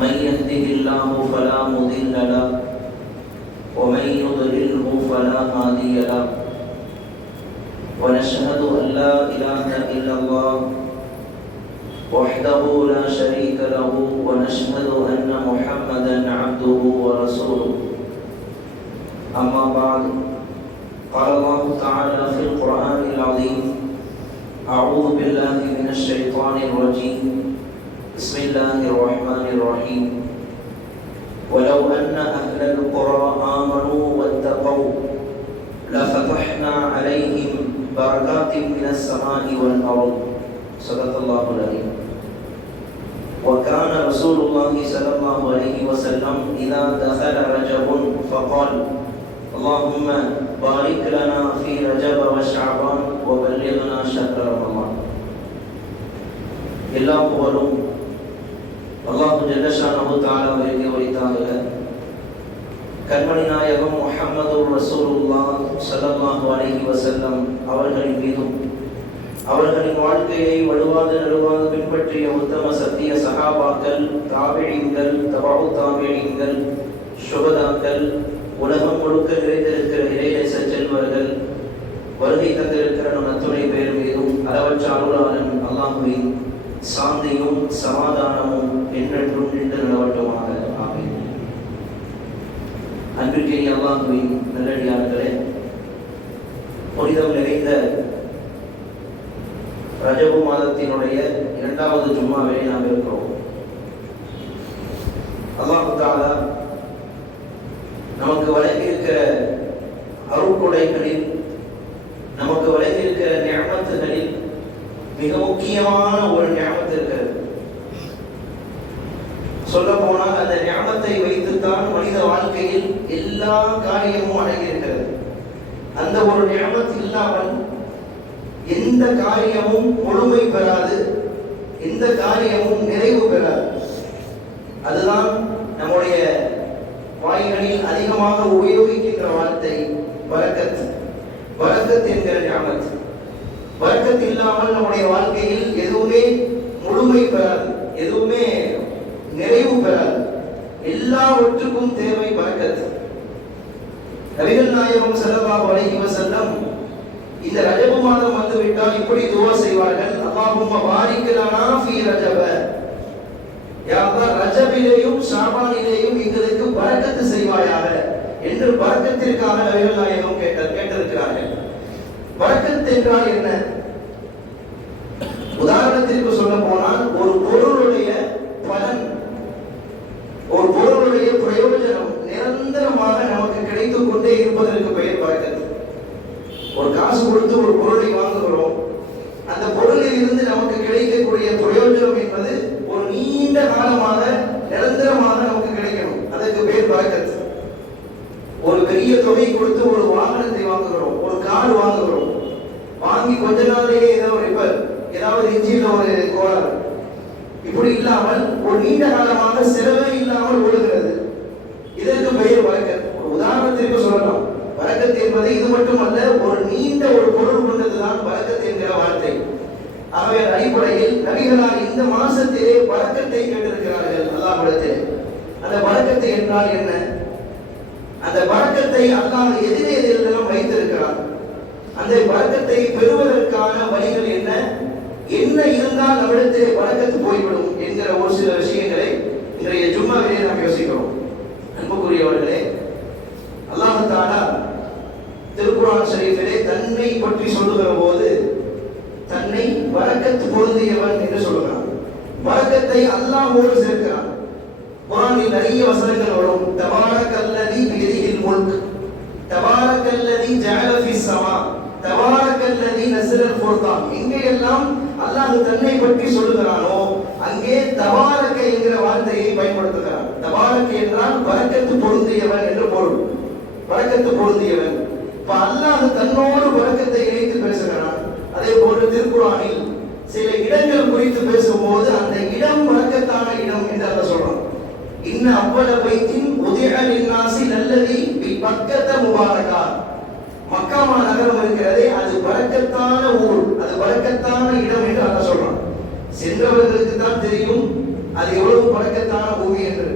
من يهده الله فلا مضل له ومن يضلله فلا هادي له. ونشهد أن لا إله إلا الله وحده لا شريك له ونشهد أن محمدا عبده ورسوله. أما بعد قال الله تعالى في القرآن العظيم أعوذ بالله من الشيطان الرجيم. بسم الله الرحمن الرحيم ولو أن أهل القرى آمنوا واتقوا لفتحنا عليهم بركات من السماء والأرض صدق الله العظيم وكان رسول الله صلى الله عليه وسلم إذا دخل رجب فقال اللهم بارك لنا في رجب وشعبان وبلغنا شهر رمضان எல்லா புகழும் அல்லாஹு ஜல்லஷானஹு தாலாவிற்கு வைத்தாங்க கண்மணி நாயகம் முஹம்மது ரசூலுல்லா ஸல்லல்லாஹு அலைஹி வஸல்லம் அவர்களின் மீதும் அவர்களின் வாழ்க்கையை வலுவாது நழுவாது பின்பற்றிய உத்தம சத்திய சகாபாக்கள் தாபிழிங்கள் தபாவு தாபிழிங்கள் சுகதாக்கள் உலகம் முழுக்க நிறைந்திருக்கிற இறைநேச செல்வர்கள் வருகை தந்திருக்கிற நம் அத்துணை பேர் மீதும் அளவற்ற அருளாளன் அல்லாஹுவின் சாந்தியும் சமாதானமும் என்றென்றும் நின்று நிலவட்டுமாக. ஆமீன். அன்பிற்கினிய அல்லாஹுவின் நல்லடியார்களே புனிதம் நிறைந்த ரஜபு மாதத்தினுடைய இரண்டாவது ஜும்மாவிலே நாம் இருக்கிறோம். அல்லாஹு தாலா நமக்கு வழங்கியிருக்கிற அருட்கொடைகளில் நமக்கு வழங்கியிருக்கிற ஞாபகத்துகளில் மிக முக்கியமான ஒரு ஞாபகத்து இருக்கிறது சொல்ல போனால் அந்த ஞாபகத்தை வைத்துத்தான் மனித வாழ்க்கையில் எல்லா காரியமும் அடங்கியிருக்கிறது அந்த ஒரு ஞாபகத்து இல்லாமல் எந்த காரியமும் முழுமை பெறாது. எந்த காரியமும் நிறைவு பெறாது. அதுதான் நம்முடைய வாய்களில் அதிகமாக உபயோகிக்கின்ற வார்த்தை வரக்கத் வரக்கத் என்கிற ஞாபகத்து. வரக்கத் இல்லாமல் நம்முடைய வாழ்க்கையில் எதுவுமே முழுமை பெறாது. எதுவுமே நிறைவு பெறாது. எல்லாவற்றுக்கும் தேவை வர்க்கத்து நபிகள் நாயகம் செல்லல்லாஹு அலைஹி செல்லம் இந்த ரஜபு மாதம் வந்து விட்டால் இப்படி துவா செய்வார்கள். அல்லாஹும்ம பாரிக்கலானா லனா ஃபீ ரஜப. யாரா ரஜபிலேயும் ஷாபானிலேயும் எங்களுக்கு பரக்கத்து செய்வாயாக. என்று பரக்கத்திற்காக நபிகள் நாயகம் கேட்ட கேட்டிருக்கிறார்கள். வழக்கத்து என்றால் என்ன? உதாரணத்திற்கு சொல்ல போனால் ஒரு பொருளுடைய பலன் ஒரு பொருளுடைய பிரயோஜனம் நிரந்தரமாக நமக்கு கிடைத்துக் கொண்டே இருப்பதற்கு பெயர் வழக்கத்து ஒரு காசு கொடுத்து ஒரு பொருளை வாங்குகிறோம். அந்த பொருளில் இருந்து நமக்கு கிடைக்கக்கூடிய பிரயோஜனம் என்பது ஒரு நீண்ட காலமாக நிரந்தரமாக நமக்கு கிடைக்கணும் அதற்கு பேர் வழக்கத்து ஒரு பெரிய தொகை கொடுத்து ஒரு வாகனத்தை வாங்குகிறோம் ஒரு கார் வாங்குகிறோம் வாங்கி கொஞ்ச நாள்லயே ஏதோ ரிப்பேர் ஏதாவது இன்ஜின்ல ஒரு கோளாறு இப்படி இல்லாமல் ஒரு நீண்ட காலமாக செலவே இல்லாமல் ஓடுகிறது இதற்கு பெயர் வழக்கத் ஒரு உதாரணத்திற்கு சொல்லலாம் வழக்கத் என்பது இது மட்டுமல்ல ஒரு நீண்ட ஒரு பொருள் கொண்டதுதான் வழக்கத் என்கிற வார்த்தை ஆகவே அடிப்படையில் நபிகளார் இந்த மாசத்திலே வழக்கத்தை கேட்டிருக்கிறார்கள் அல்லாஹ்விடத்தில் அந்த வழக்கத்தை என்றால் என்ன அந்த வழக்கத்தை அல்லாஹ் எதிரே எதிரெல்லாம் வைத்திருக்கிறார் அந்த வழக்கத்தை பெறுவதற்கான வழிகள் என்ன என்ன இருந்தால் நம்மிடத்திலே வழக்கத்து போய்விடும் என்கிற ஒரு சில விஷயங்களை இன்றைய ஜும்மாவிலே நாம் யோசிக்கிறோம் அன்புக்குரியவர்களே அல்லாஹ் தாலா திருக்குறான் ஷரீஃபிலே தன்னை பற்றி சொல்லுகிற போது வணக்கத்து பொருந்தியவன் என்று சொல்லுகிறான் வணக்கத்தை அல்லாஹோடு சேர்க்கிறான். குரானில் நிறைய வசனங்கள் வரும். தபாரக்கல்லதி பியதிஹில் முல்க். தபாரக்கல்லதி ஜஅல சமா தபாரக்கல்லதி நசிரல் ஃபுர்கான். எங்கேயெல்லாம் அல்லாஹ் தன்னை பற்றி சொல்லுகிறானோ அங்கே தபாரக்க என்கிற வார்த்தையை பயன்படுத்துகிறான். தபாரக்க என்றால் என்று போடும் வடக்கெத்து பொருந்தியவன். இப்ப அல்லாஹ் தன்னோடு வணக்கத்தை இணைத்து பேசுகிறான். அதே போன்று திருக்குறானில் சில இடங்கள் குறித்து பேசும்போது அந்த இடம் வழக்கத்தான இடம் என்று அல்ல சொல்றான் இன்ன அவ்வள வைத்தின் உதயலின் நாசி நல்லதி பக்கத்த முபாரகா மக்காமா நகரம் இருக்கிறதே அது வழக்கத்தான ஊர் அது வழக்கத்தான இடம் என்று அதை சொல்றான் சென்றவர்களுக்கு தான் தெரியும் அது எவ்வளவு பழக்கத்தான பூமி என்று.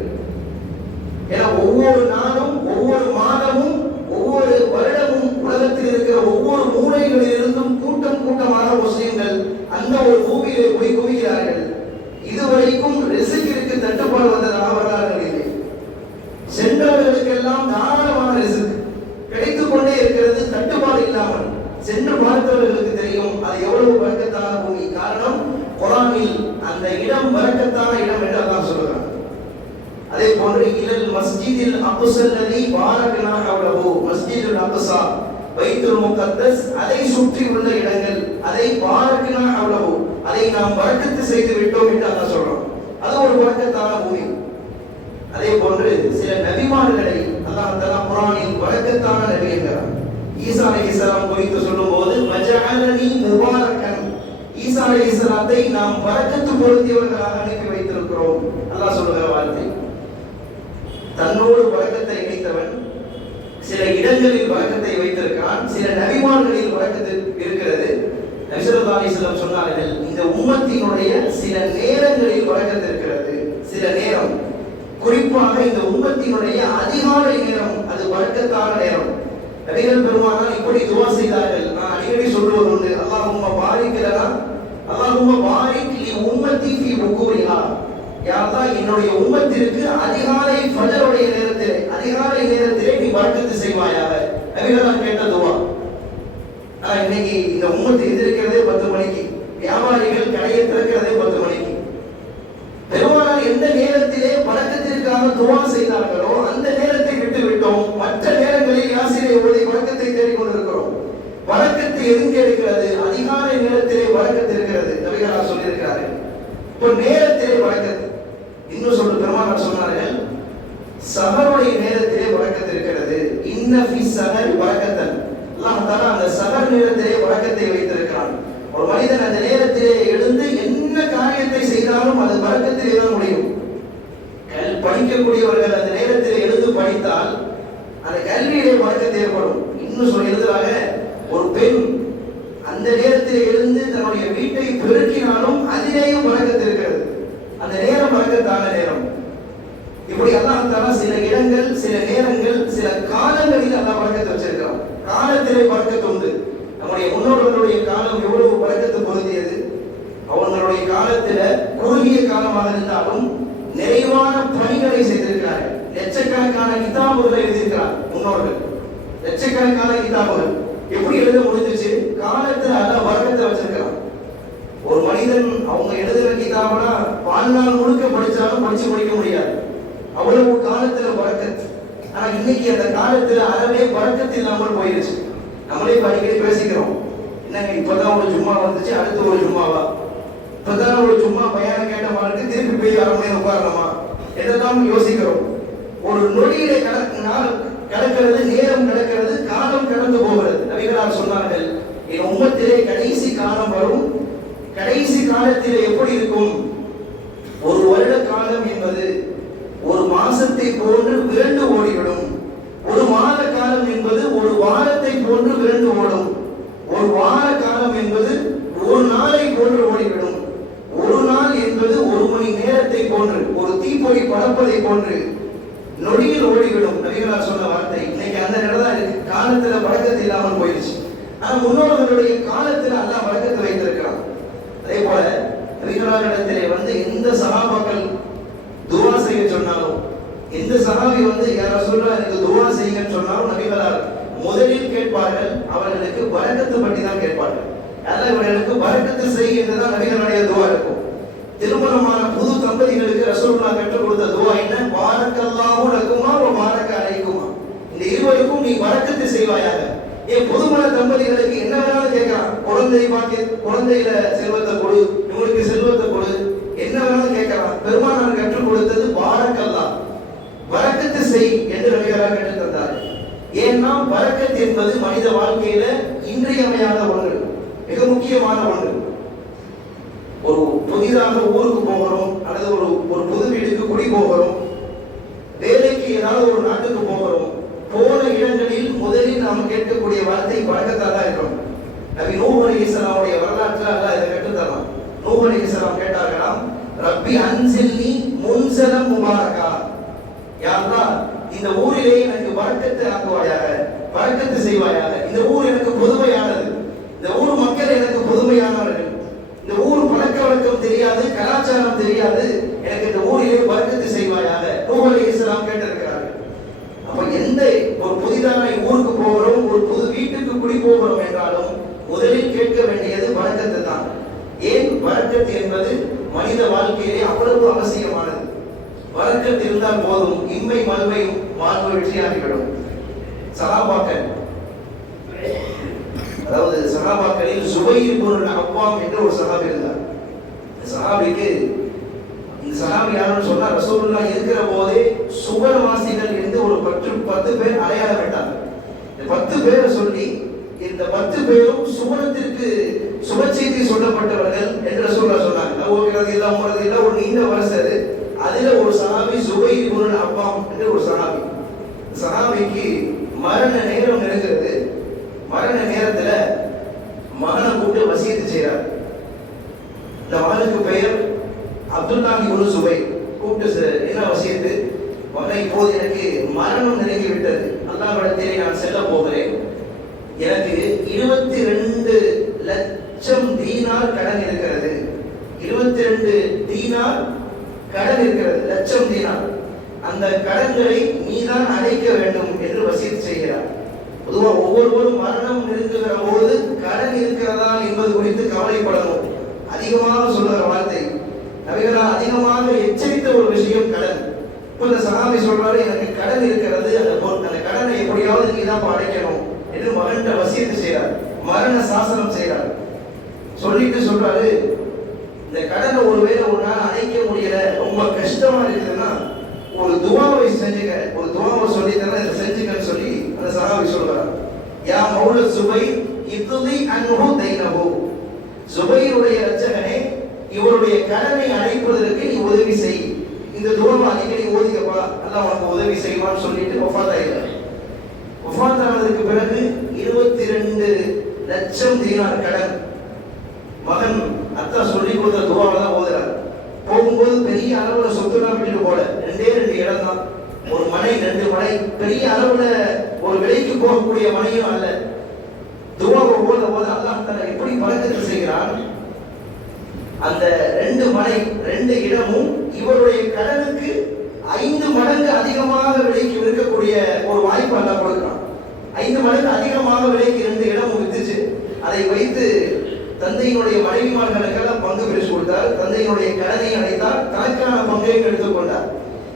ஏன்னா ஒவ்வொரு நாள் ஒவ்வொரு மாதமும் ஒவ்வொரு வருடமும் உலகத்தில் இருக்கிற ஒவ்வொரு மூலைகளில் இருந்தும் கூட்டம் கூட்டமாக முஸ்லிம்கள் அந்த ஒரு பூமியிலே போய் குவிகிறார்கள் இதுவரைக்கும் ரிசுக்கிற்கு தட்டுப்பாடு வந்ததாக வரலாறுகள் இல்லை சென்றவர்களுக்கெல்லாம் தாராளமான ரிசுக் கிடைத்துக் கொண்டே இருக்கிறது தட்டுப்பாடு இல்லாமல் சென்று பார்த்தவர்களுக்கு தெரியும் அது எவ்வளவு பறக்கத்தான பூமி காரணம் குரானில் அந்த இடம் பறக்கத்தான இடம் என்று அல்லாஹ் சொல்லுகிறான் அதே போன்று இலல் மஸ்ஜிதில் அக்ஸல்லதி பாரக்னா ஹவ்லஹு மஸ்ஜிதுல் அக்ஸா பைத்துல் முகத்தஸ் அதை சுற்றி உள்ள இடங்கள் அதை பாரக்னா ஹவ்லஹு அதை நாம் பரக்கத்து செய்து விட்டோம் என்று அல்லாஹ் சொல்றோம் அது ஒரு பரக்கத்தான பூமி அதே போன்று சில நபிமார்களை அல்லாஹ் தஆலா குர்ஆனில் பரக்கத்தான நபி என்கிறார் ஈசா அலைஹிஸ்ஸலாம் குறித்து சொல்லும்போது வஜஅலனி முபாரக்கன் ஈசா அலைஹிஸ்ஸலாத்தை நாம் பரக்கத்து பொருந்தியவர்களாக அனுப்பி வைத்திருக்கிறோம். அல்லாஹ் சொல்லுகிற வார்த்தை. தன்னோடு வழக்கத்தை இணைத்தவன் சில இடங்களில் வழக்கத்தை வைத்திருக்கிறான் சில நபிமான்களில் வழக்கத்தில் இருக்கிறது. நபிசல்லாஹி செல்லம் சொன்னார்கள் இந்த உம்மத்தினுடைய சில நேரங்களில் வழக்கத்தில் இருக்கிறது. சில நேரம். குறிப்பாக இந்த உம்மத்தினுடைய அதிகாலை நேரம் அது வழக்கத்தான நேரம். நபிகள் பெருமானால் இப்படி துவா செய்தார்கள். நான் அடிக்கடி சொல்லுவது உண்டு. அல்லாஹும்ம பாரிக்கிறனா அல்லாஹ் உம்ம லி உம்மத்தி ஃபி உகூரிஹா யாரெல்லாம் என்னுடைய உம்மத்திற்கு அதிகாலை ஃபஜருடைய நேரத்திலே அதிகாலை நேரத்திலே நீ வழக்கத்து செய்வாயாக நபிகள் கேட்ட துவா. இன்னைக்கு இந்த உம்மத்து எதிர்க்கிறதே பத்து மணிக்கு. வியாபாரிகள் கடையை திறக்கிறதே பத்து மணிக்கு. பெருமானார் எந்த நேரத்திலே வழக்கத்திற்காக துவா செய்தார்களோ அந்த நேரத்தை விட்டு விட்டோம் மற்ற நேரங்களில் யாசிரை ஓதை வழக்கத்தை தேடிக் கொண்டிருக்கிறோம் வழக்கு எதுங்க இருக்கிறது அதிகாலை நேரத்திலே வழக்கத்து இருக்கிறது நபிகளார் சொல்லியிருக்கிறார்கள். இப்போ நேரத்திலே வழக்கத்து இன்னும் சொல்லு பெருமானார் சொன்னார்கள் சகருடைய நேரத்திலே வழக்கத்து இருக்கிறது இன்னபி சகர் வழக்கத்தன். அந்த சகர் நேரத்திலே வழக்கத்தை வைத்திருக்கிறான். ஒரு மனிதன் அந்த நேரத்திலே எழுந்து என்ன காரியத்தை செய்தாலும் அது வழக்கத்திலே தான் முடியும். படிக்கக்கூடியவர்கள் அந்த நேரத்தில் எழுந்து படித்தால் அந்த கல்வியிலே வழக்கத்தை ஏற்படும். இன்னும் சொல்ல எழுதுறாங்க ஒரு பெண் அந்த நேரத்தில் எழுந்து தன்னுடைய வீட்டை பெருக்கினாலும் அதிலேயும் வழக்கத்து இருக்கிறது. அந்த நேரம் வழக்கத்தான நேரம். இப்படி அல்லாஹ் சில இடங்கள் சில நேரங்கள் சில காலங்களில் அல்லாஹ் வழக்கத்தை வச்சிருக்கிறான். காலத்திலே வழக்கத்து உண்டு. நம்முடைய முன்னோர்களுடைய காலம் எவ்வளவு வழக்கத்து பொருந்தியது? அவங்களுடைய காலத்துல குறுகிய காலமாக இருந்தாலும் நிறைவான பணிகளை செய்திருக்கிறார்கள். லட்சக்கணக்கான கிதாபுகளை எழுதியிருக்கிறார் முன்னோர்கள். லட்சக்கணக்கான கிதாபுகள். எப்படி எழுத முடிஞ்சிச்சு? காலத்தை அல்லாஹ் வழக்கத்தை வச்சிருக்கலாம் ஒரு மனிதன் அவங்க எழுத வேண்டியதாகனா வாழ்நாள் முழுக்க படிச்சாலும் படிச்சு முடிக்க முடியாது. அவ்வளவு காலத்துல வரக்கத்து ஆனா இன்னைக்கு அந்த காலத்துல அறவே வரக்கத்து இல்லாமல் போயிருச்சு. நம்மளே படிக்கடி அடிக்கடி பேசிக்கிறோம். என்னங்க இப்பதான் ஒரு ஜும்மா வந்துச்சு அடுத்து ஒரு ஜும்மாவா? இப்பதான் ஒரு ஜும்மா பையனை கேட்ட மாதிரி திருப்பி போய் அரை மணி நேரம் உட்காரலாமா இதெல்லாம் யோசிக்கிறோம். ஒரு நொடியிலே கடக்க நாள் கடக்கிறது நேரம் கடக்கிறது காலம் கடந்து போகிறது. நபிகளார் சொன்னார்கள் என் உம்மத்திலே கடைசி காலம் வரும். கடைசி காலத்திலே எப்படி இருக்கும்? ஒரு வருட காலம் என்பது ஒரு மாசத்தை போன்று விரண்டு ஓடிவிடும். ஒரு மாத காலம் என்பது ஒரு வாரத்தை போன்று விரண்டு ஓடும். ஒரு வார காலம் என்பது ஒரு நாளை போன்று ஓடிவிடும். ஒரு நாள் என்பது ஒரு மணி நேரத்தை போன்று ஒரு தீப்பொறி பறப்பதை போன்று. நொடியில் ஓடிவிடும். நபிகளார் சொன்ன வார்த்தை இன்னைக்கு அந்த நிலை தான் இருக்கு. காலத்துல வழக்கத்து இல்லாமல் போயிடுச்சு. ஆனா முன்னோர்களுடைய காலத்துல அல்லாஹ் வழக்கத்தை வைத்திருக்கிறான். அதே போல நபிகளாரிடத்திலே வந்து எந்த சகாபாக்கள் துவா செய்ய சொன்னாலும் எந்த சகாபி வந்து யாரா சொல்றா எனக்கு துவா செய்யுங்கன்னு சொன்னாலும் நபிகளார் முதலில் கேட்பார்கள். அவர்களுக்கு வரக்கத்து பற்றி தான் கேட்பார்கள். அதனால இவர்களுக்கு வரக்கத்து செய்கின்றதான் நபிகளுடைய துவா இருக்கும் திருமணமான புது தம்பதிகளுக்கு ரசூலுல்லா கற்றுக் கொடுத்த துவா என்ன பாரக்கல்லாஹு லக்குமா வ பாரக்க அலைக்குமா இந்த இருவருக்கும் நீ வரக்கத்து செய்வாயாக புதுமண தம்பதிகளுக்கு என்ன வேணாலும் கேட்கலாம். குழந்தை பாக்கிய குழந்தையில செல்வத்தை கொடு இவங்களுக்கு செல்வத்தை கொடு. என்ன வேணாலும் கேட்கலாம். பெருமானார் கற்றுக் கொடுத்தது பாரக்கல்லா. வரக்கத்து செய் என்று நபிகளார் கற்றுத் தந்தார். ஏன்னா வரக்கத்து என்பது மனித வாழ்க்கையில இன்றியமையாத ஒன்று மிக முக்கியமான ஒன்று. ஒரு புதிதாக ஊருக்கு போகிறோம் அல்லது ஒரு ஒரு புது வீட்டுக்கு குடி போகிறோம் வேலைக்கு ஏதாவது ஒரு நாட்டுக்கு போகிறோம் போன இடங்களில் முதலில் நாம் கேட்கக்கூடிய வார்த்தை பழக்கத்தாக தான் இருக்கும் நபி நூஹ் இஸ்லாமுடைய வரலாற்றில் அல்லாஹ் இதை கற்றுத்தரலாம் நூஹ் இஸ்லாம் கேட்டார்களாம் ரப்பி அன்சில்னி முன்சலம் முபாரக்கா. யாரா இந்த ஊரிலே எனக்கு வழக்கத்தை ஆக்குவாயாக வழக்கத்தை செய்வாயாக. இந்த ஊர் எனக்கு பொதுமையானது. இந்த ஊர் மக்கள் எனக்கு பொதுமையானவர்கள். இந்த ஊர் பழக்க வழக்கம் தெரியாது கலாச்சாரம் தெரியாது. எனக்கு இந்த ஊரிலே வழக்கத்தை செய்வாயாக நூஹ் அலைஹிஸ்ஸலாம் கேட்டிருக்கிறார்கள் அப்ப எந்த ஒரு புதிதான ஊருக்கு போகிறோம் ஒரு புது வீட்டுக்கு என்றாலும் முதலில் கேட்க வேண்டியது வணக்கத்தை தான் ஏன் வணக்கத்து என்பது மனித வாழ்க்கையிலே அவ்வளவு அவசியமானது? வணக்கத்து இருந்தால் போதும் இன்மை மல்மை வாழ்வு வெற்றியாகிவிடும். சகாபாக்கள் அதாவது சகாபாக்களில் சுபைர் பொருள் அப்பாம் என்று ஒரு சகாபி இருந்தார். சகாபிக்கு இந்த சகாபி யாருன்னு சொன்னா ரசூலுல்லாஹ் இருக்கிற போதே சுவனவாசிகள் என்று ஒரு பத்து பத்து பேர் அடையாளமிட்டாங்க இந்த பத்து பேரை சொல்லி இந்த பத்து பேரும் சுவனத்திற்கு சுப செய்தி சொல்லப்பட்டவர்கள் என்று சொல்ல சொன்னாங்க. ஓகிறது இல்ல போறது எல்லாம் ஒரு நீண்ட வருஷம் அதுல ஒரு சஹாபி சுபை குருன் அப்பாம் என்று ஒரு சஹாபி. இந்த சஹாபிக்கு மரண நேரம் நெருங்கிறது மரண நேரத்துல மகனை கூப்பிட்டு வசியத்து செய்றார். இந்த மகனுக்கு பெயர் அப்துல்லாஹி குரு சுபை. கூப்பிட்டு என்ன வசியத்து? மகனை இப்போது எனக்கு மரணம் நெருங்கி விட்டது அல்லாஹ்விடத்திலே நான் செல்ல போகிறேன். எனக்கு இருபத்தி ரெண்டு லட்சம் தீனார் கடன் இருக்கிறது. இருபத்தி ரெண்டு தீனார் கடன் இருக்கிறது லட்சம் தீனார். அந்த கடன்களை நீதான் அடைக்க வேண்டும் என்று வசியத்து செய்கிறார். பொதுவாக ஒவ்வொருவரும் மரணம் நெருங்குகிற போது கடன் இருக்கிறதா என்பது குறித்து கவலைப்படணும். அதிகமாக சொல்லுகிற வார்த்தை. நபிகளா அதிகமாக எச்சரித்த ஒரு விஷயம் கடன். இப்போ இந்த சகாமி சொல்றாரு எனக்கு கடன் இருக்கிறது அந்த அந்த கடனை எப்படியாவது நீ தான் அடைக்கணும். மகன்கிட்ட வசியத்து செய்றார். மரண சாசனம் செய்றார். சொல்லிட்டு சொல்றாரு இந்த கடனை ஒருவேளை ஒரு நாள் முடியல ரொம்ப கஷ்டமா இருக்குதுன்னா ஒரு துவாவை செஞ்சுக்க. ஒரு துவாவை சொல்லி தரேன் இதை செஞ்சுக்கன்னு சொல்லி அந்த சகாபி சொல்றார். யா மௌல சுபை இத்துதி அன்பு தைனவோ சுபையுடைய ரச்சகனே இவருடைய கடனை அழைப்பதற்கு நீ உதவி செய். இந்த துவாவை அடிக்கடி ஓதிக்கப்பா அதான் உனக்கு உதவி செய்வான்னு சொல்லிட்டு ஒஃபாத் ஆயிடுறார். ஒஃபாத் ஆனதுக்கு பிறகு இருபத்தி ரெண்டு லட்சம் தீனார் கடன். மகன் அத்தா சொல்லி கொடுத்த துவாவை தான் ஓதுறார். போகும்போது பெரிய அளவுல சொத்துலாம் விட்டுட்டு போல. ரெண்டே ரெண்டு இடம் தான். ஒரு மனை ரெண்டு மனை. பெரிய அளவுல ஒரு விலைக்கு போகக்கூடிய மனையும் அல்ல. துவாவை ஓத ஓத அல்லாஹ் தஆலா எப்படி பழக்கத்தில் செய்கிறான்? அந்த ரெண்டு மனை ரெண்டு இடமும் இவருடைய கடனுக்கு ஐந்து மடங்கு அதிகமாக விலைக்கு விற்கக்கூடிய ஒரு வாய்ப்பு அல்லாஹ் கொடுக்கிறான். ஐந்து மடங்கு அதிகமாக விலைக்கு இருந்த இடம் வித்துச்சு. அதை வைத்து தந்தையினுடைய மனைவிமார்களுக்கெல்லாம் பங்கு பிரித்து கொடுத்தார். தந்தையினுடைய கடனை அடைத்தார். தனக்கான பங்கையும் எடுத்துக்கொண்டார்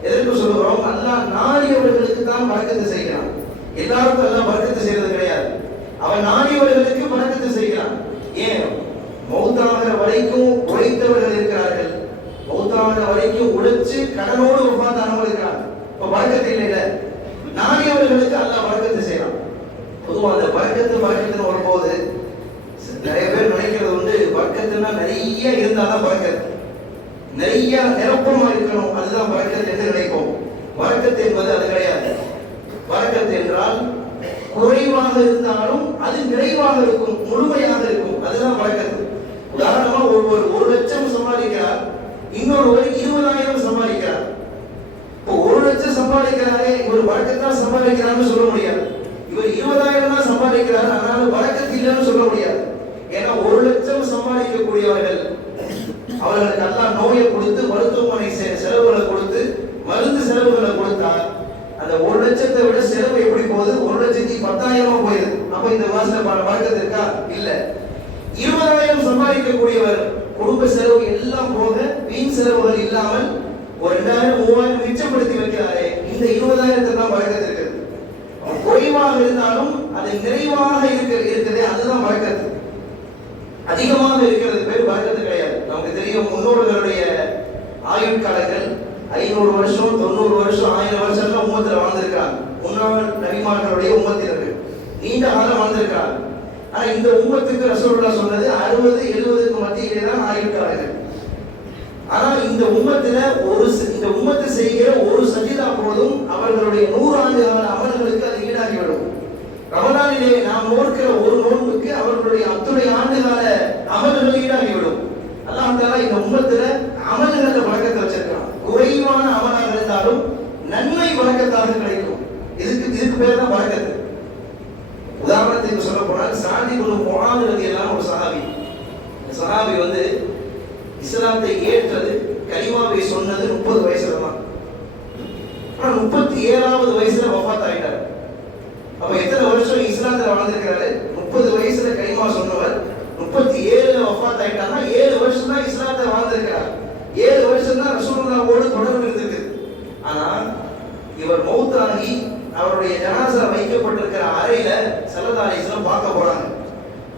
எதற்கு சொல்லுகிறோம்? அல்லாஹ் நாடியவர்களுக்கு தான் வணக்கத்தை செய்கிறான். எல்லாருக்கும் எல்லாம் வணக்கத்தை செய்யறது கிடையாது. அவன் நாடியவர்களுக்கு வணக்கத்தை செய்கிறான். ஏன்? மௌத்தாகிற வரைக்கும் உழைத்தவர்கள் இருக்கிறார்கள். மௌத்தாகிற வரைக்கும் உழைச்சு கடனோடு உட்கார்ந்தானவங்க இருக்கிறாங்க இப்ப வணக்கத்தை இல்லைல்ல. நாடியவர்களுக்கு அல்லாஹ் வணக்கத்தை செய்யறான் அந்த வழக்கத்து வழக்கத்துன்னு வரும்போது நிறைய பேர் நினைக்கிறது வந்து வழக்கத்துனா நிறைய இருந்தாதான் வழக்கத்து நிறைய நிரப்பமா இருக்கணும் அதுதான் வழக்கத்து என்று நினைப்போம். வழக்கத்து என்பது அது கிடையாது. வழக்கத்து என்றால் குறைவாக இருந்தாலும் அது நிறைவாக இருக்கும் முழுமையாக இருக்கும். அதுதான் வழக்கத்து உதாரணமா ஒருவர் ஒரு லட்சம் சம்பாதிக்கிறார் இன்னொருவர் இருபதாயிரம் சம்பாதிக்கிறார். இப்போ ஒரு லட்சம் சம்பாதிக்கிறாரே ஒரு வழக்கத்தான் சம்பாதிக்கிறான்னு சொல்ல முடியாது. இவர் இருபதாயிரம் தான் சம்பாதிக்கிறார். அதனால வழக்கத்து இல்லைன்னு சொல்ல முடியாது. ஏன்னா ஒரு லட்சம் சம்பாதிக்கக்கூடியவர்கள் அவர்களுக்கு நல்லா நோயை கொடுத்து மருத்துவமனை செ- செலவுகளை கொடுத்து மருந்து செலவுகளை கொடுத்தா அந்த ஒரு லட்சத்தை விட செலவு எப்படி போகுது? ஒரு லட்சத்தி பத்தாயிரமா போயிருது. அப்ப இந்த மாசத்துல வழக்கத்து இருக்கா? இல்ல. இருபதாயிரம் சம்பாதிக்கக்கூடியவர் குடும்ப செலவு எல்லாம் போக வீண் செலவுகள் இல்லாமல் ஒரு ரெண்டாயிரம் மூவாயிரம் மிச்சப்படுத்தி வைக்கிறாரே. இந்த இருபதாயிரத்தை தான் வழக்கத்து குறைவாக இருந்தாலும் அது நிறைவாக இருக்க இருக்கிறதே அதுதான் வழக்கத்து. அதிகமாக இருக்கிறது பேர் வழக்கத்து கிடையாது. நமக்கு தெரியும் முன்னோர்களுடைய ஆயுட்காலங்கள் ஐநூறு வருஷம் தொண்ணூறு வருஷம் ஆயிரம் வருஷம் உமத்தில் உமத்துல வாழ்ந்திருக்காங்க முன்னாள் நபிமார்களுடைய உமத்தினர்கள் நீண்ட காலம் வாழ்ந்திருக்கிறார்கள் ஆனா இந்த உமத்துக்கு ரசூலுல்லா சொன்னது அறுபது எழுபதுக்கு மத்தியிலே தான் ஆயிருக்கிறார்கள் ஆனா இந்த உம்மத்துல ஒரு இந்த உம்மத்து செய்கிற ஒரு சஜிதா போதும் அவர்களுடைய நூறு ஆண்டு கால ரமதானிலே நாம் நோக்கிற ஒரு நோன்புக்கு அவர்களுடைய அத்துணை ஆண்டுகால அமல்களையும் ஆகிவிடும் அல்லாம் தாரா இந்த உம்மத்துல அமல்கள வழக்கத்தை வச்சிருக்கான் குறைவான அமலாக இருந்தாலும் நன்மை வழக்கத்தாக கிடைக்கும். இதுக்கு இதுக்கு பேர் தான் வழக்கத்து உதாரணத்துக்கு சொல்ல போனால் சாதி குரு முகாமிரதி எல்லாம் ஒரு சஹாபி. சஹாபி வந்து இஸ்லாத்தை ஏற்றது கலிமாவை சொன்னது முப்பது வயசுல தான். ஆனா முப்பத்தி ஏழாவது வயசுல வஃபாத் ஆயிட்டார். அப்ப எத்தனை நடந்திருக்கிறது முப்பது வயசுல கைமா சொன்னவர். முப்பத்தி ஏழுல வஃபாத் ஆயிட்டாங்க ஏழு வருஷம் தான் இஸ்லாத்தை வாழ்ந்திருக்கிறார். ஏழு வருஷம் தான் ரசூலுல்லாவோடு தொடர்பு இருந்திருக்கு. ஆனா இவர் மௌத்தாகி அவருடைய ஜனாசா வைக்கப்பட்டிருக்கிற அறையில சல்லல்லா பார்க்க போறாங்க.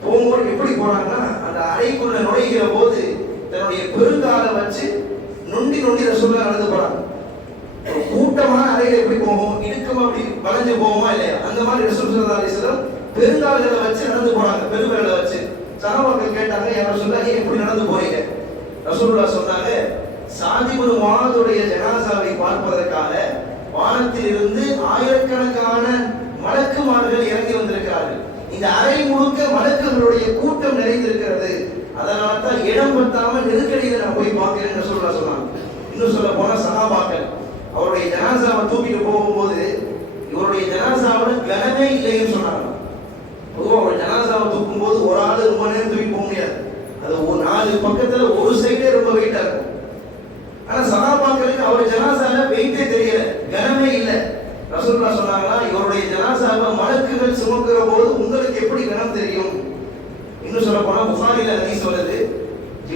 போகும்போது எப்படி போனாங்கன்னா அந்த அறைக்குள்ள நுழைகிற போது தன்னுடைய பெருங்கால வச்சு நொண்டி நொண்டி ரசூல்லா நடந்து போறாங்க ஒரு கூட்டமான அறையில எப்படி போகும் இடுக்கமா அப்படி வளைஞ்சு போகுமா இல்லையா? அந்த மாதிரி ரசூல் சல்லா அலிஸ்லாம் பெருங்கால்களை வச்சு நடந்து போனாங்க பெருமைகளை வச்சு. சகாபாக்கள் கேட்டாங்க யாரும் சொல்ல நீ எப்படி நடந்து போறீங்க? ரசூலுல்லா சொன்னாங்க சாதிபுரு மாதுடைய ஜனாசாவை பார்ப்பதற்காக வானத்தில் இருந்து ஆயிரக்கணக்கான மலக்குமார்கள் இறங்கி வந்திருக்கிறார்கள். இந்த அறை முழுக்க மலக்குகளுடைய கூட்டம் நிறைந்திருக்கிறது. அதனால தான் இடம் பத்தாம நெருக்கடியில நான் போய் பார்க்கிறேன்னு சொல்ல சொன்னாங்க. இன்னும் சொல்ல போனா சகாபாக்கள் அவருடைய ஜனாசாவை தூக்கிட்டு போகும்போது இவருடைய ஜனாசாவில் கனமே இல்லைன்னு சொன்னாங்க. பொதுவாக ஒரு ஜனாசாவை தூக்கும் போது ஒரு ஆள் ரொம்ப நேரம் தூக்கி போக முடியாது. அது ஒரு நாலு பக்கத்துல ஒரு சைடே ரொம்ப வெயிட்டா இருக்கும். ஆனா சகாபாக்களுக்கு அவர் ஜனாசால வெயிட்டே தெரியல கனமே இல்லை. ரசூல்லா சொன்னாங்களா இவருடைய ஜனாசாவை மலக்குகள் சுமக்கிற போது உங்களுக்கு எப்படி கனம் தெரியும்? இன்னும் சொல்ல போனா புகாரில சொல்லுது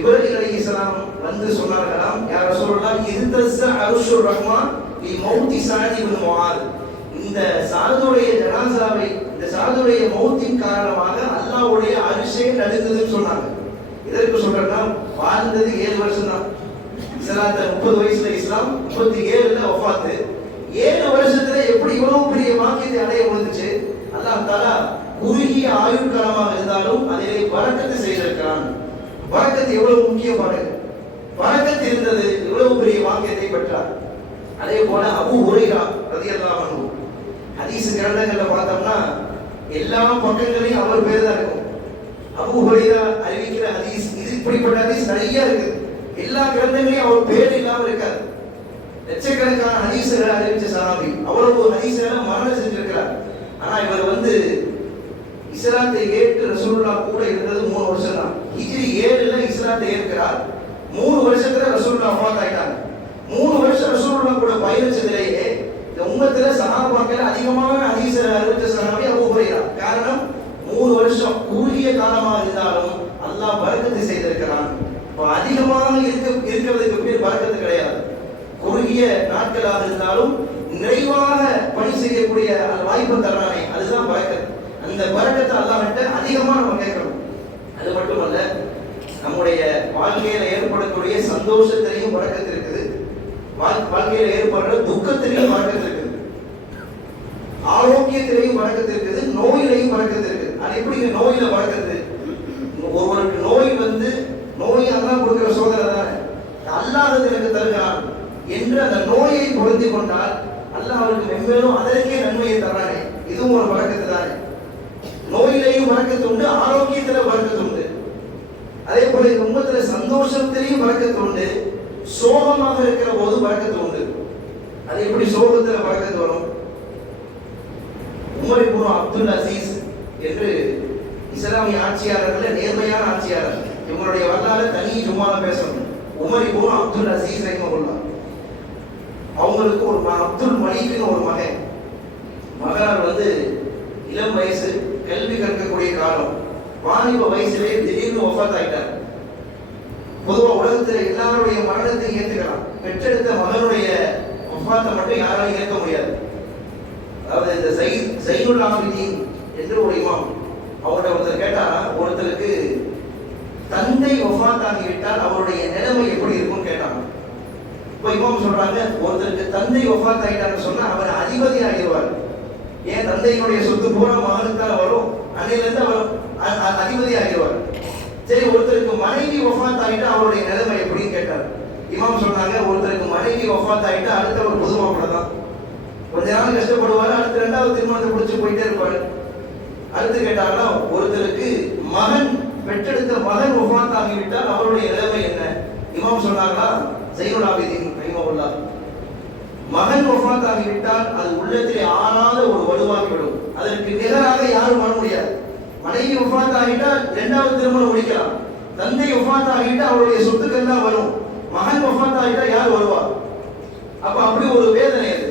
வருது. அலி இஸ்லாம் வந்து சொன்னார்களாம் யார் ரசூலுல்லாஹ் இருந்தஸ் அர்ஷுர் ரஹ்மான் லி மௌத்தி சாதி இப்னு இந்த சாதுடைய ஜனாசாவை இந்த சாதுடைய மௌத்தின் காரணமாக அல்லாவுடைய அரிசே நடுக்குதுன்னு சொன்னாங்க. இதற்கு சொல்றேன்னா வாழ்ந்தது ஏழு வருஷம் தான் இஸ்லாத்த முப்பது வயசுல இஸ்லாம் முப்பத்தி ஏழுல வஃபாத்து. ஏழு வருஷத்துல எப்படி இவ்வளவு பெரிய வாக்கியத்தை அடைய முடிஞ்சுச்சு? அல்லாஹ் தாலா குறுகிய ஆயுள் காலமாக இருந்தாலும் அதிலே வரக்கத்து செய்திருக்கிறான். வரக்கத்து எவ்வளவு முக்கியமானது பாருங்க வரக்கத்து இருந்தது இவ்வளவு பெரிய வாக்கியத்தை பெற்றார். அதே போல அபு ஹுரைரா ரலியல்லாஹு அன்ஹு. ஹதீஸ் கிரந்தங்கள்ல பார்த்தோம்னா எல்லா பக்கங்களையும் அவர் பேர் தான் இருக்கும். அபு ஹுரைரா அறிவிக்கிற ஹதீஸ் இது இப்படிப்பட்ட ஹதீஸ் நிறைய இருக்கு. எல்லா கிரந்தங்களையும் அவர் பேர் இல்லாம இருக்காது லட்சக்கணக்கான ஹதீஸ்களை அறிவிச்ச சஹாபி. அவ்வளவு ஹதீஸ்களை மரணம் செஞ்சிருக்கிறார். ஆனா இவர் வந்து இஸ்லாத்தை ஏற்று ரசூல்லா கூட இருந்தது மூணு வருஷம் தான். ஹிஜ்ரி ஏழுல இஸ்லாத்தை ஏற்கிறார். மூணு வருஷத்துல ரசூல்லா வஃபாத் ஆயிட்டாங்க. மூணு வருஷம் ரசூல்லா கூட பயணிச்சதிலேயே இந்த உம்மத்துல சகாபாக்கள் அதிகமான அதிக அறுபத்தி சகாபி அபூ ஹுரைரா. காரணம் மூணு வருஷம் குறுகிய காலமாக இருந்தாலும் அல்லாஹ் பரக்கத்தை செய்திருக்கிறான். இப்போ அதிகமாக இருக்க இருக்கிறதுக்கு பேர் பரக்கத்து கிடையாது. குறுகிய நாட்களாக இருந்தாலும் நிறைவாக பணி செய்யக்கூடிய அந்த வாய்ப்பு தரானே அதுதான் பரக்கத் அந்த பறக்கத்தை அல்லாமட்ட அதிகமா நம்ம கேட்கணும். அது மட்டுமல்ல நம்முடைய வாழ்க்கையில ஏற்படக்கூடிய சந்தோஷத்திலையும் பறக்கத்து வாழ்க்கையில ஏற்படுற துக்கத்திலையும் பறக்கத்து இருக்குது. ஆரோக்கியத்திலையும் பறக்கத்து இருக்குது நோயிலையும் பறக்கத்து இருக்குது. அது எப்படி நோயில பறக்கத்து ஒருவருக்கு நோய் வந்து நோய் அதெல்லாம் கொடுக்கிற சோதனை தானே. அல்லாதது எனக்கு தருகிறான் என்று அந்த நோயை பொருந்தி கொண்டால் அல்லாஹ் அவருக்கு மென்மேலும் அதற்கே நன்மையை தரானே. இதுவும் ஒரு வழக்கத்து தானே. நோயிலையும் வழக்கத்துண்டு ஆரோக்கியத்துல வழக்கத்துண்டு அதே போல இந்த சந்தோஷத்திலையும் வழக்கத்துண்டு சோகமாக இருக்கிற போது பழக்கத்து உண்டு. அது எப்படி சோகத்துல பழக்கத்து வரும்? உமர் இப்னு அப்துல் அசீஸ் என்று இஸ்லாமிய ஆட்சியாளர்கள் நேர்மையான ஆட்சியாளர். இவங்களுடைய வரலாறு தனி ஜும்மால பேசணும். உமர் இப்னு அப்துல் அசீஸ் ரஹிமஹுல்லாஹ் அவங்களுக்கு ஒரு ம- அப்துல் மலிக்னு ஒரு மகன். மகனார் வந்து இளம் வயசு கல்வி கற்கக்கூடிய காலம். வாலிப வயசுலேயே திடீர்னு ஒஃபாத் ஆயிட்டார். பொதுவாக உலகத்தில் எல்லாருடைய மரணத்தையும் ஏற்றுக்கலாம் பெற்றெடுத்த மகனுடைய ஒஃபாத்தை மட்டும் யாராலும் ஏற்க முடியாது. அதாவது இந்த சை சைனுல் ஆபிதீன் என்று ஒரு இமாம் அவர்கிட்ட ஒருத்தர் கேட்டாரா? ஒருத்தருக்கு தந்தை ஒஃபாத்தாகி ஆகிவிட்டால் அவருடைய நிலைமை எப்படி இருக்கும்னு கேட்டாங்க. இப்போ இமாம் சொல்றாங்க ஒருத்தருக்கு தந்தை ஒஃபாத் ஆகிட்டான்னு சொன்னா அவர் அதிபதி ஆகிடுவார். தந்தையினுடைய சொத்து பூரா மகனுக்கு தான் வரும் அன்னையிலேருந்து அவர் அதிபதி ஆகிடுவார். சரி ஒருத்தருக்கு மனைவி ஒஃபாத் ஆகிட்டு அவருடைய நிலைமை எப்படின்னு கேட்டார். இமாம் சொன்னாங்க ஒருத்தருக்கு மனைவி ஒஃபாத் ஆகிட்டு அடுத்த ஒரு புது தான். கொஞ்ச நாள் கஷ்டப்படுவாரு அடுத்து ரெண்டாவது திருமணத்தை பிடிச்சி போயிட்டே இருப்பாரு. அடுத்து கேட்டாங்கன்னா ஒருத்தருக்கு மகன் பெற்றெடுத்த மகன் ஒஃபாத் ஆகிவிட்டால் அவருடைய நிலைமை என்ன? இமாம் சொன்னாங்களா ஜெயுல் ஆபிதீன் ரஹிமஹுல்லா. மகன் ஒஃபாத் ஆகிவிட்டால் அது உள்ளத்திலே ஆறாத ஒரு வலுவாகிவிடும். அதற்கு நிகராக யாரும் வர முடியாது. மனைவி ஒஃபாத் ஆகிட்டால் இரண்டாவது திருமணம் முடிக்கலாம். தந்தை ஒஃபாத் ஆகிட்டா அவருடைய சொத்துக்கள் தான் வரும். மகன் ஒஃபாத் ஆகிட்டா யார் வருவா? அப்ப அப்படி ஒரு வேதனை அது.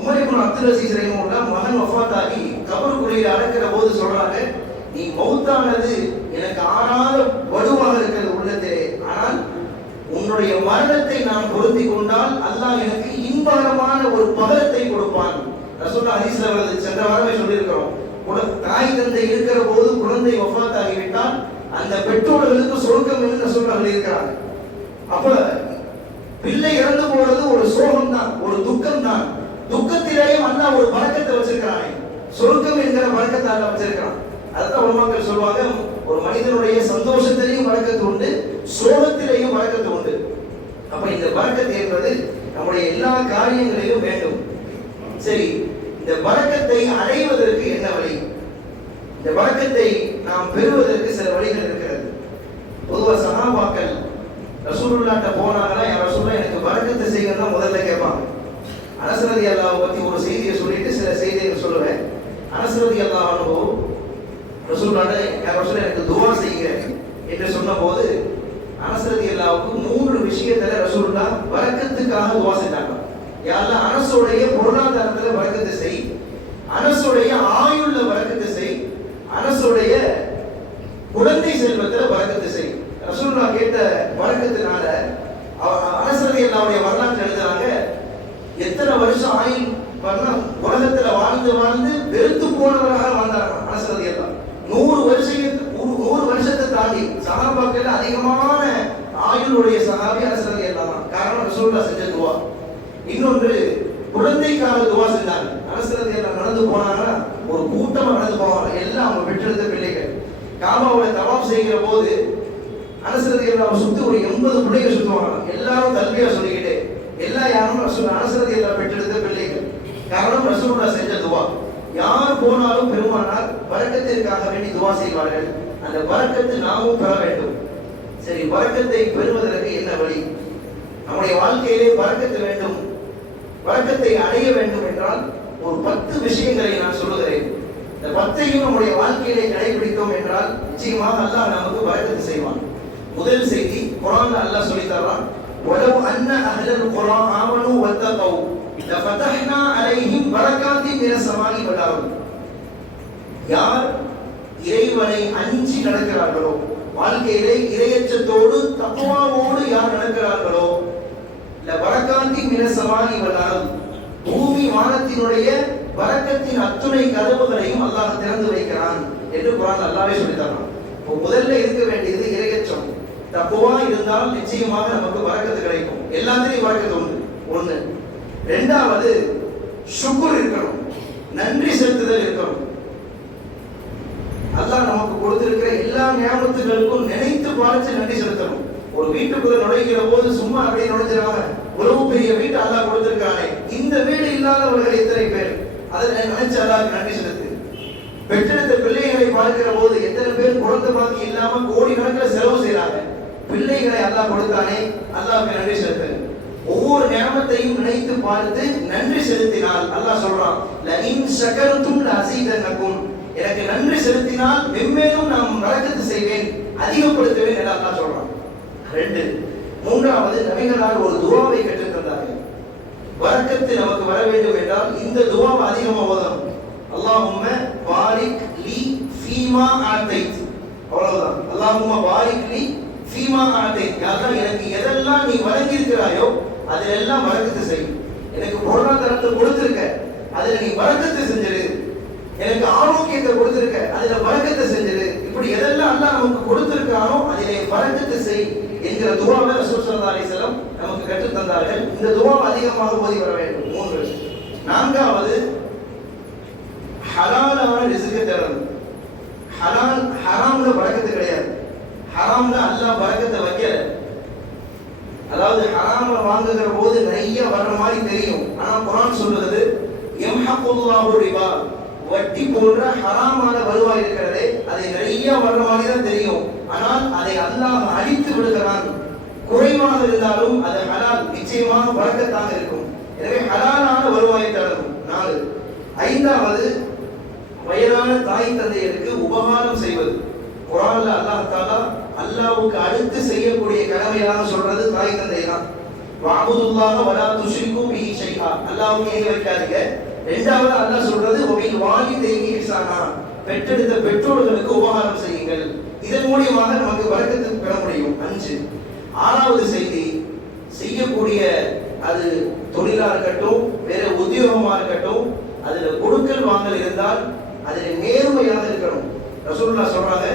உமர் அப்துல் அசீஸ் ரஹிமுல்லா மகன் வஃபாத் ஆகி கபருக்குழியில் அடக்கிற போது சொல்றாங்க நீ மௌத்தானது எனக்கு ஆறாத வடுவாக இருக்கிறது உள்ளத்திலே. ஆனால் உன்னுடைய மரணத்தை நான் பொருந்தி கொண்டால் அல்லாஹ் எனக்கு இன்பகரமான ஒரு பகரத்தை கொடுப்பான். ரசோல்லா ஹதீஸ்ல வருது சென்ற வாரமே சொல்லியிருக்கிறோம். தாய் தந்தை இருக்கிற போது குழந்தை வஃபாத் ஆகிவிட்டால் அந்த பெற்றோர்களுக்கு சொர்க்கம் என்று சொல்றவர்கள் இருக்கிறாங்க. அப்ப பிள்ளை இறந்து போறது ஒரு சோகம் தான் ஒரு துக்கம் தான் துக்கத்திலேயும் அண்ணா ஒரு பழக்கத்தை வச்சிருக்கிறானே. சுருக்கம் என்கிற பழக்கத்தை அல்லாஹ் வச்சிருக்கிறான். அதுதான் உலமாக்கள் சொல்லுவாங்க ஒரு மனிதனுடைய சந்தோஷத்திலையும் வழக்கத்து உண்டு சோகத்திலையும் வழக்கத்து உண்டு. அப்ப இந்த வழக்கத்து என்பது நம்முடைய எல்லா காரியங்களிலும் வேண்டும். சரி இந்த வழக்கத்தை அடைவதற்கு என்ன வழி? இந்த வழக்கத்தை நாம் பெறுவதற்கு சில வழிகள் இருக்கிறது. பொதுவா சகாபாக்கள் ரசூலுல்லாட்ட போனாங்கன்னா என் ரசூல்லா எனக்கு வழக்கத்தை செய்யணும் முதல்ல கேட்பாங்க. அரசரதி அல்லாவை பத்தி ஒரு செய்தியை சொல்லிட்டு சில செய்திகள் சொல்லுவேன். அரசரதி அல்லா அனுபவம் ரசூல்லாட்ட என் ரசூல் எனக்கு துவா செய்யுங்க. என்று சொன்னபோது அரசரதி அல்லாவுக்கு மூன்று விஷயத்துல ரசூல்லா வழக்கத்துக்காக துவா செஞ்சாங்க. யாரெல்லாம் அரசுடைய பொருளாதார வழக்கத்தை செய் அனசுடைய ஆயுள்ள வழக்கத்தை செய் அனசுடைய குழந்தை செல்வத்துல வரக்கத்து செய் ரசூலுல்லா கேட்ட வழக்கத்தினால அரசரதி அல்லாவுடைய வரலாற்று எழுதுறாங்க எத்தனை வருஷம் ஆயில் பண்ண உலகத்துல வாழ்ந்து வாழ்ந்து வெறுத்து போனவராக வாழ்ந்தாங்க அரசரதி எல்லாம் நூறு வருஷத்துக்கு நூறு வருஷத்தை தாண்டி சகாபாக்கள் அதிகமான ஆயுளுடைய சகாபி அரசரதி எல்லாம் தான் காரணம் ரசூலுல்லா செஞ்ச துவா இன்னொன்று குழந்தைக்காக துவா செஞ்சாங்க அரசரதி எல்லாம் நடந்து போனாங்கன்னா ஒரு கூட்டமா நடந்து போவாங்க எல்லாம் அவங்க பெற்றெடுத்த பிள்ளைகள் காபாவுல தவாப் செய்கிற போது அனசரதி எல்லாம் சுத்தி ஒரு எண்பது பிள்ளைகள் சுத்துவாங்க எல்லாரும் தல்வியா சொல்லிக்கிட்டே எல்லா யாரும் ரசூல் அனசரதி எல்லாம் பெற்றெடுத்த பிள்ளைகள் காரணம் ரசூலுல்லா செஞ்ச துவா யார் போனாலும் பெருமானார் வரக்கத்திற்காக வேண்டி துவா செய்வார்கள் அந்த வரக்கத்தை நாமும் பெற வேண்டும் சரி வரக்கத்தை பெறுவதற்கு என்ன வழி நம்முடைய வாழ்க்கையிலே வரக்கத்து வேண்டும் வரக்கத்தை அடைய வேண்டும் என்றால் ஒரு பத்து விஷயங்களை நான் சொல்லுகிறேன் இந்த பத்தையும் நம்முடைய வாழ்க்கையிலே கடைபிடித்தோம் என்றால் நிச்சயமாக அல்லாஹ் நமக்கு வரக்கத்து செய்வான் முதல் செய்தி குரான்ல அல்லாஹ் சொல்லி தர்றான் ولو أن أهل القرى آمنوا واتقوا لفتحنا عليهم بركات من السماء والأرض யார் இறைவனை அஞ்சி நடக்கிறார்களோ வாழ்க்கையிலே இரையச்சத்தோடு தக்குவாவோடு யார் நடக்கிறார்களோ இல்ல வரக்காந்தி மினசமானி வல்லாரும் பூமி வானத்தினுடைய வரக்கத்தின் அத்துணை கதவுகளையும் அல்லாஹ் திறந்து வைக்கிறான் என்று குரான் அல்லாவே சொல்லி தரான் இப்போ முதல்ல இருக்க வேண்டியது இரையச்சம். தப்புவா இருந்தால் நிச்சயமாக நமக்கு வரக்கத்து கிடைக்கும். எல்லாத்திலையும் வரக்கத்து உண்டு. ஒண்ணு. ரெண்டாவது சுக்குர் இருக்கணும். நன்றி செலுத்துதல் இருக்கணும். அல்லாஹ் நமக்கு கொடுத்திருக்கிற எல்லா ஞாபகத்துகளுக்கும் நினைத்து பார்த்து நன்றி செலுத்தணும். ஒரு வீட்டுக்குள்ள நுழைகிற போது சும்மா அப்படியே நுழைஞ்சிருவாங்க உறவு பெரிய வீட்டு அல்லாஹ் கொடுத்திருக்கானே. இந்த வீடு இல்லாதவர்கள் எத்தனை பேர்? அதை நினைச்சு அல்லாஹ் நன்றி செலுத்து பெற்றெடுத்த பிள்ளைகளை பார்க்கிற போது எத்தனை பேர் குழந்தை பாக்கி இல்லாம கோடி கணக்கில் செலவு செய்யறாங்க பிள்ளைகளை அல்லாஹ் கொடுத்தானே அல்லாஹ் நன்றி செலுத்து ஒவ்வொரு ஞாபகத்தையும் நினைத்து பார்த்து நன்றி செலுத்தினால் அல்லாஹ் சொல்றான் ல இன் ஷகர்தும் எனக்கு நன்றி செலுத்தினால் மென்மேலும் நாம் வழக்கத்து செய்வேன் அதிகப்படுத்துவேன் என்று அல்லாஹ் சொல்றான். ரெண்டு மூன்றாவது நபிகளார் ஒரு துவாவை கற்றுத்தந்தார்கள். வரக்கத்து நமக்கு வர வேண்டும் என்றால் இந்த துவாவை அதிகமா ஓதணும். அல்லாஹும்ம பாரிக் லி ஃபீமா ஆத்தைத் அவ்வளவுதான். அல்லாஹும்ம பாரிக் லி ஃபீமா ஆத்தைத் யாரெல்லாம் எனக்கு எதெல்லாம் நீ வழங்கியிருக்கிறாயோ அதிலெல்லாம் வழக்கத்தை செய்யும் எனக்கு பொருளாதாரத்தை கொடுத்துருக்க. அதுல நீ வழக்கத்தை செஞ்சிரு எனக்கு ஆரோக்கியத்தை கொடுத்திருக்க அதுல வரக்கத்தை செஞ்சிரு இப்படி எதெல்லாம் அல்லாஹ் நமக்கு கொடுத்திருக்கானோ அதிலே வரக்கத்து செய் இந்த துவாவை ரசூல் ஸல்லல்லாஹு அலிசலம் நமக்கு கற்றுத்தந்தார்கள் இந்த துவா அதிகமாக ஓதி வர வேண்டும். மூன்று நான்காவது ஹலாலான ரிசுக்கை தேடணும். ஹலால் ஹராம்ல பழக்கத்து கிடையாது. ஹராம்ல அல்லாஹ் பழக்கத்தை வைக்கல. அதாவது ஹராம வாங்குகிற போது நிறைய வர்ற மாதிரி தெரியும். ஆனா குரான் சொல்றது எம்ஹக்குல்லாஹு ரிபா. வட்டி போன்ற ஹராமான வருவாய் இருக்கிறதே அதை நிறைய வர்ற மாதிரி தான் தெரியும். ஆனால் அதை அல்லாஹ் அழித்து விடுகிறான். குறைவானது இருந்தாலும் அது ஹலால் நிச்சயமாக வழக்கத்தாக இருக்கும். எனவே ஹலாலான வருவாயை தளரும் நாலு ஐந்தாவது வயதான தாய் தந்தையருக்கு உபகாரம் செய்வது. குரான்ல அல்லாஹ் தாலா அல்லாவுக்கு அடுத்து செய்யக்கூடிய கடமையாக சொல்றது தாய் தந்தை தான். வாபுதுல்லாஹ வரா துஷிக்கும் பிஹி ஷைஆ. அல்லாஹ்வுக்கு இணை வைக்காதீங்க. ரெண்டாவது அல்லாஹ் சொல்றது வாங்கி தேங்கி இஹ்சானா. பெற்றெடுத்த பெற்றோர்களுக்கு உபகாரம் செய்யுங்கள். இதன் மூலியமாக நமக்கு வழக்கத்துக்கு பெற முடியும். அஞ்சு ஆறாவது செய்தி செய்யக்கூடிய அது தொழிலா இருக்கட்டும் வேற உத்தியோகமா இருக்கட்டும் அதுல கொடுக்கல் வாங்கல் இருந்தால் அதுல நேர்மையாக இருக்கணும். ரசூல்லா சொல்றாங்க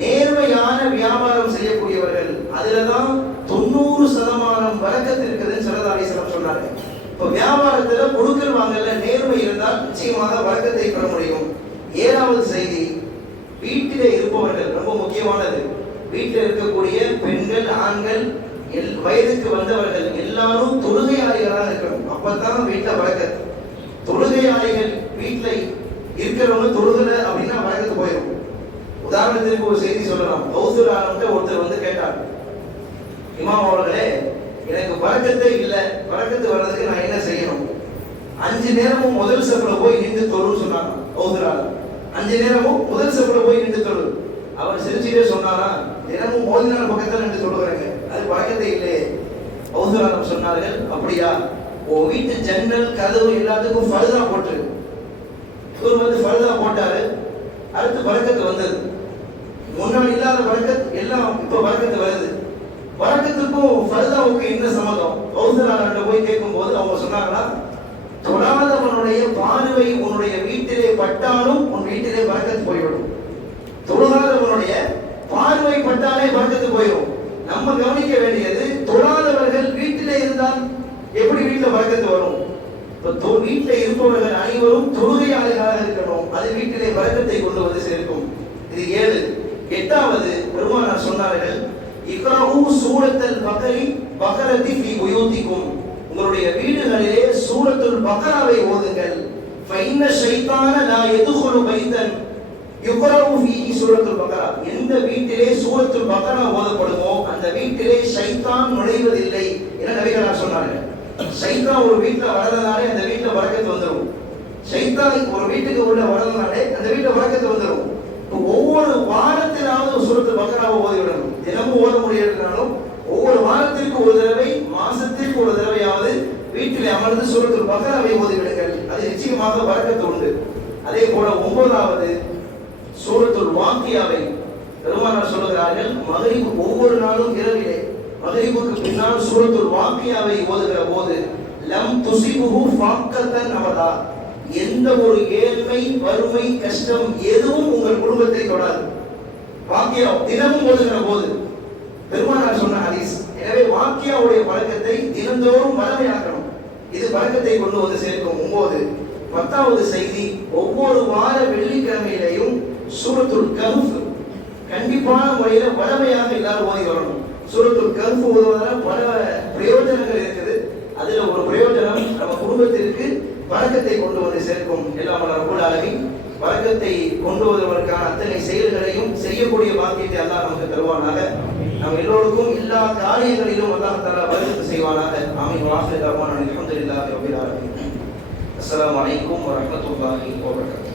நேர்மையான வியாபாரம் செய்யக்கூடியவர்கள் அதுலதான் தொண்ணூறு சதமானம் வழக்கத்தில் இருக்குதுன்னு சரதாரீஸ்வரம் சொன்னாங்க. இப்போ வியாபாரத்துல கொடுக்கல் வாங்கல நேர்மை இருந்தால் நிச்சயமாக வழக்கத்தை பெற முடியும். ஏழாவது செய்தி வீட்டிலே இருப்பவர்கள் ரொம்ப முக்கியமானது வீட்டில் இருக்கக்கூடிய பெண்கள் ஆண்கள் எல் வயதுக்கு வந்தவர்கள் எல்லாரும் தொழுகையாளிகளாக இருக்கணும். அப்பதான் வீட்டில் வழக்கத்து தொழுகையாளிகள் வீட்டில் இருக்கிறவங்க தொழுகல அப்படின்னா வழக்கத்து போயிடும். உதாரணத்திற்கு ஒரு செய்தி சொல்லலாம். கௌசூர் ஆனந்த ஒருத்தர் வந்து கேட்டார். இமாம் அவர்களே எனக்கு பழக்கத்தே இல்லை. வழக்கத்து வர்றதுக்கு நான் என்ன செய்யணும்? அஞ்சு நேரமும் முதல் செப்பல போய் நின்று தொழு சொன்னாங்க கௌசூர் அஞ்சு நேரமும் முதல் செப்பல போய் நின்று தொழு. அவர் சிரிச்சுட்டே சொன்னாரா தினமும் மோதினார் பக்கத்தில் என்று தொழுகிறாங்க அது வழக்கத்தை இல்லையே. கௌசூர் சொன்னார்கள் அப்படியா? உன் வீட்டு ஜன்னல் கதவு எல்லாத்துக்கும் ஃபர்தா போட்டிருக்கு இவர் வந்து ஃபர்தா போட்டாரு. அடுத்து பழக்கத்து வந்தது. முன்னாடி இல்லாத வழக்கத்து எல்லாம் இப்போ பறக்கத்து வருது. பறக்கத்துக்கும் ஃபர்தாவுக்கும் என்ன சம்மதம் கௌசலாளர்கிட்ட போய் கேட்கும் போது அவங்க சொன்னாங்களா தொடாதவனுடைய பார்வை உன்னுடைய வீட்டிலே பட்டாலும் உன் வீட்டிலே பறக்கத்து போய்விடும். தொடாதவனுடைய பார்வை பட்டாலே பறக்கத்து போயிடும் நம்ம கவனிக்க வேண்டியது தொழாதவர்கள் வீட்டிலே இருந்தால் எப்படி வீட்டில் வழக்கத்து வரும்? இப்போ தொ- வீட்டில் இருப்பவர்கள் அனைவரும் தொழுகையாளர்களாக இருக்கணும். அது வீட்டிலே வழக்கத்தை கொண்டு வந்து சேர்க்கும். இது ஏழு. எட்டாவது பெருமானார் சொன்னார்கள் இக்ராஹு சூரத்தல் பகரி பகரத்தி ஃபி உயோத்திக்கும் உங்களுடைய வீடுகளிலே சூரத்துல் பகராவை ஓதுங்கள். ஃபைன்ன ஷைத்தான நான் எதுகொரு பைத்தன். யுக்ரவு ஃபீஹி சூரத்துல் பகரா எந்த வீட்டிலே சூரத்துல் பகரா ஓதப்படுமோ அந்த வீட்டிலே சைத்தான் நுழைவதில்லை என நபிகளார் சொன்னாங்க சைத்தான் ஒரு வீட்டில் வளர்றதுனாலே அந்த வீட்டில் வழக்கத்து வந்துடும் சைத்தான் ஒரு வீட்டுக்கு உள்ள வளர்ந்தனாலே அந்த வீட்டில் வழக்கத்து வந்துடும் ஒவ்வொரு வாரத்திலாவது ஒரு சூரத்து பக்கராவை ஓதிவிடணும் தினமும் ஓத முடியலனாலும் ஒவ்வொரு வாரத்திற்கு ஒரு தடவை மாசத்திற்கு ஒரு தடவையாவது வீட்டில் அமர்ந்து சூரத்து பக்கராவை ஓதிவிடுங்கள் அது நிச்சயமாக வழக்கத்து உண்டு. அதே போல ஒன்பதாவது சூரத்துல் வாக்கியாவை பெருமானார் சொல்லுகிறார்கள் மகரிபு ஒவ்வொரு நாளும் இரவிலே. மகரிபுக்கு பின்னால் சூரத்துல் வாக்கியாவை ஓதுகிற போது லம் துசிபுஹு ஃபாக்கத்தன் அவதா எந்த ஒரு ஏழ்மை வறுமை கஷ்டம் எதுவும் உங்கள் குடும்பத்தை தொடாது. வாக்கியா தினமும் ஓதுகிற போது பெருமானார் சொன்ன ஹதீஸ். எனவே வாக்கியாவுடைய பழக்கத்தை தினந்தோறும் வளமையாக்கணும் இது பழக்கத்தை கொண்டு வந்து சேர்க்கும். ஒன்பது பத்தாவது செய்தி ஒவ்வொரு வார வெள்ளிக்கிழமையிலையும் சூரத்துல் கஹ்ஃப். கண்டிப்பான முறையில வளமையாக எல்லாரும் ஓதி வரணும். சூரத்துல் கஹ்ஃப் ஓதுவதால் பல பிரயோஜனங்கள் இருக்குது. அதுல ஒரு பிரயோஜனம் நம்ம குடும்பத்திற்கு வழக்கத்தை கொண்டு வந்து சேர்க்கும். எல்லாம் ரபுல் ஆலமீன். வழக்கத்தை கொண்டு வருவதற்கான அத்தனை செயல்களையும் செய்யக்கூடிய பாக்கியத்தை அல்லாஹ் நமக்கு தருவானாக. நம் எல்லோருக்கும் எல்லா காரியங்களிலும் அல்லாஹ் தலா வழக்கத்து செய்வானாக. ஆமீன். வாசல் ரஹ்மான் அலமதுல்லாஹி ரபில் ஆலமீன். அஸ்ஸலாமு அலைக்கும் வரஹ்மத்துல்லாஹி வபரகாத்துஹு